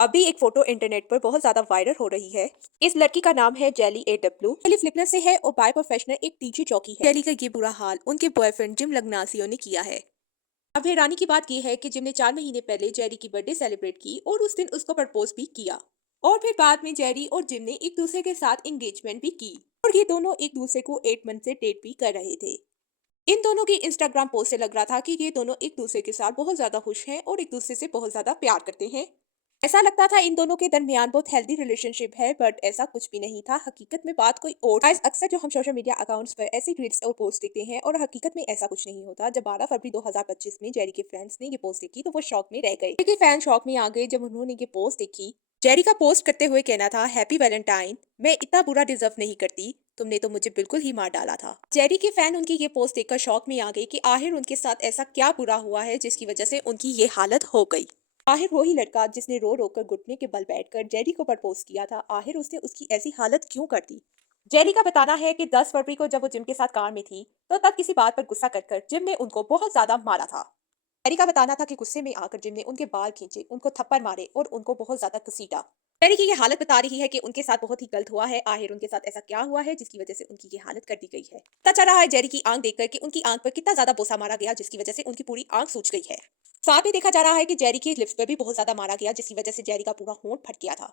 अभी एक photo internet पर बहुत ज्यादा वायरल हो रही है। इस लड़की का नाम है जेली AW। जेली फिलिपिनो से है और बाय प्रोफेशनल एक टीचर चौकी है। जेली का ये बुरा हाल उनके बॉयफ्रेंड जिम लगनासियो ने किया है। अब हैरानी की बात यह है कि जिम ने 4 महीने पहले जेरी की बर्थडे सेलिब्रेट की और उस दिन उसको प्रपोज भी किया। और फिर बाद में जेरी और जिम ने एक दूसरे के साथ एंगेजमेंट भी की और ये दोनों एक दूसरे को 8 मंथ से डेट भी कर रहे थे। इन दोनों की इंस्टाग्राम पोस्ट से लग रहा था कि ये दोनों एक दूसरे के साथ बहुत ज्यादा खुश हैं और एक दूसरे से बहुत ज्यादा प्यार करते हैं। ऐसा लगता था इन दोनों के दरमियान बहुत हेल्दी रिलेशनशिप है, बट ऐसा कुछ भी नहीं था। हकीकत में बात कोई और। Guys, अक्सर जो हम सोशल मीडिया अकाउंट्स पर ऐसी ट्वीट्स और पोस्ट देखते हैं और हकीकत में ऐसा कुछ नहीं होता। जब 12 फरवरी 2025 में जेरी के फ्रेंड्स ने ये पोस्ट देखी तो वो शॉक में रह गए। जेरी के फैन शॉक में आ गए जब उन्होंने ये पोस्ट देखी। जेरी का पोस्ट करते हुए कहना था, हैप्पी वैलेंटाइन, मैं इतना बुरा डिजर्व नहीं करती, तुमने तो मुझे बिल्कुल ही मार डाला था। जेरी के फैन उनकी ये पोस्ट देखकर शॉक में आ गए कि आखिर उनके साथ ऐसा क्या बुरा हुआ है जिसकी वजह से उनकी ये हालत हो गई। आखिर वही लड़का जिसने रो रो कर घुटने के बल बैठकर जेरी को प्रपोज किया था, आखिर उसने उसकी ऐसी हालत क्यों कर दी। जेरी का बताना है कि 10 फरवरी को जब वो जिम के साथ कार में थी तो तब किसी बात पर गुस्सा कर जिम ने उनको बहुत ज्यादा मारा था। जेरी का बताना था कि गुस्से में आकर जिम ने उनके बाल खींचे, उनको थप्पड़ मारे और उनको बहुत ज्यादा घसीटा। जेरी की ये हालत बता रही है कि उनके साथ बहुत ही गलत हुआ है। आखिर उनके साथ ऐसा क्या हुआ है जिसकी वजह से उनकी ये हालत कर दी गई है। पता चल रहा है जेरी की आंख देखकर कि उनकी आंख पर कितना ज्यादा बोसा मारा गया जिसकी वजह से उनकी पूरी आंख सूज गई है। साथ में देखा जा रहा है कि जेरी की लिप्स पर भी बहुत ज्यादा मारा गया जिसकी वजह से जेरी का पूरा होंठ फट गया था।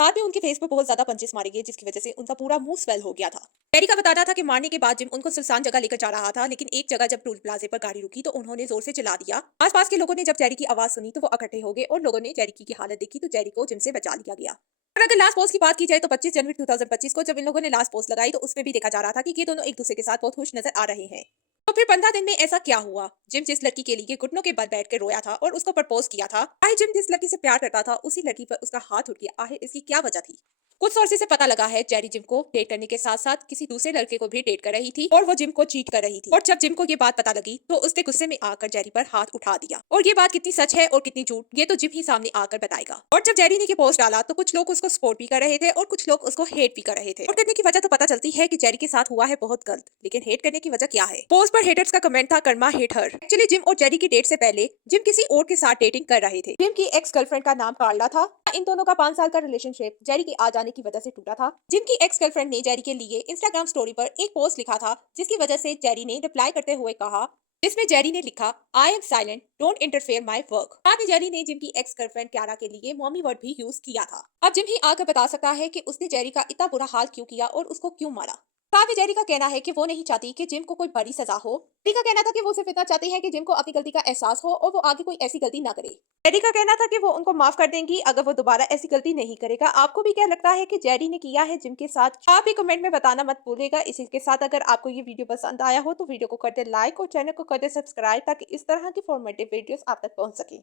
बाद में उनके फेस पर बहुत ज्यादा पंचेस मारे गए जिसकी वजह से उनका पूरा मुंह स्वेल हो गया था। जेरी का बताना था कि मारने के बाद जिम उनको सुनसान जगह लेकर जा रहा था, लेकिन एक जगह जब टोल प्लाजे पर गाड़ी रुकी तो उन्होंने जोर से चिल्ला दिया। आसपास के लोगों ने जब जेरी की आवाज सुनी तो वो इकट्ठे हो गए और लोगों ने जेरी की हालत देखी तो जेरी को जिम से बचा लिया गया। और अगर लास्ट पोस्ट की बात की जाए तो 25 जनवरी 2025 को जब इन लोगों ने लास्ट पोस्ट लगाई तो उसमें भी देखा जा रहा था कि ये दोनों एक दूसरे के साथ बहुत खुश नजर आ रहे हैं। तो फिर 15 दिन में ऐसा क्या हुआ। जिम जिस लड़की के लिए घुटनों के बल बैठ कर रोया था और उसको प्रपोज किया था, आखिर जिम जिस लड़की से प्यार करता था उसी लड़की पर उसका हाथ उठ गया। आखिर इसकी क्या वजह थी। कुछ सोर्सेज से पता लगा है जेरी जिम को डेट करने के साथ साथ किसी दूसरे लड़के को भी डेट कर रही थी और वो जिम को चीट कर रही थी। और जब जिम को ये बात पता लगी तो उसने गुस्से में आकर जेरी पर हाथ उठा दिया। और ये बात कितनी सच है और कितनी झूठ ये तो जिम ही सामने आकर बताएगा। और जब जेरी ने ये पोस्ट डाला तो कुछ लोग उसको सपोर्ट भी कर रहे थे और कुछ लोग उसको हेट भी कर रहे थे। और करने की वजह तो पता चलती है कि जेरी के साथ हुआ है बहुत गलत, लेकिन हेट करने की वजह क्या है। पोस्ट पर हेटर्स का कमेंट था, Karma hate her. Actually gym और जेरी की डेट से पहले जिम किसी और के साथ डेटिंग कर रहे थे। जिम की एक्स गर्लफ्रेंड का नाम कार्ला था। इन दोनों का 5 साल का रिलेशनशिप जेरी के आ जाने की वजह से टूटा था। जिम की एक्स गर्लफ्रेंड ने जेरी के लिए इंस्टाग्राम स्टोरी पर एक पोस्ट लिखा था जिसकी वजह से जेरी ने रिप्लाई करते हुए कहा, जिसमें जेरी ने लिखा, I am silent, don't interfere my work. साथ ही जेरी ने जिम की एक्स गर्लफ्रेंड क्यारा के लिए मॉमी वर्ड भी यूज किया था। अब जिम ही आकर बता सकता है कि उसने जेरी का इतना बुरा हाल क्यों किया और उसको क्यों मारा। साथ ही जेरी का कहना है कि वो नहीं चाहती कि जिम को कोई बड़ी सजा हो। जेरी का कहना था कि वो सिर्फ इतना चाहती है कि जिम को अपनी गलती का एहसास हो और वो आगे कोई ऐसी गलती ना करे। जेरी का कहना था कि वो उनको माफ कर देंगी अगर वो दोबारा ऐसी गलती नहीं करेगा। आपको भी क्या लगता है कि जेरी ने किया है जिम के साथ? आप भी कमेंट में बताना मत भूलिएगा। इसी के साथ अगर आपको ये वीडियो पसंद आया हो तो वीडियो को कर दे लाइक और चैनल को कर दे सब्सक्राइब ताकि इस तरह की फॉर्मेटिव वीडियोस आप तक पहुंच सके।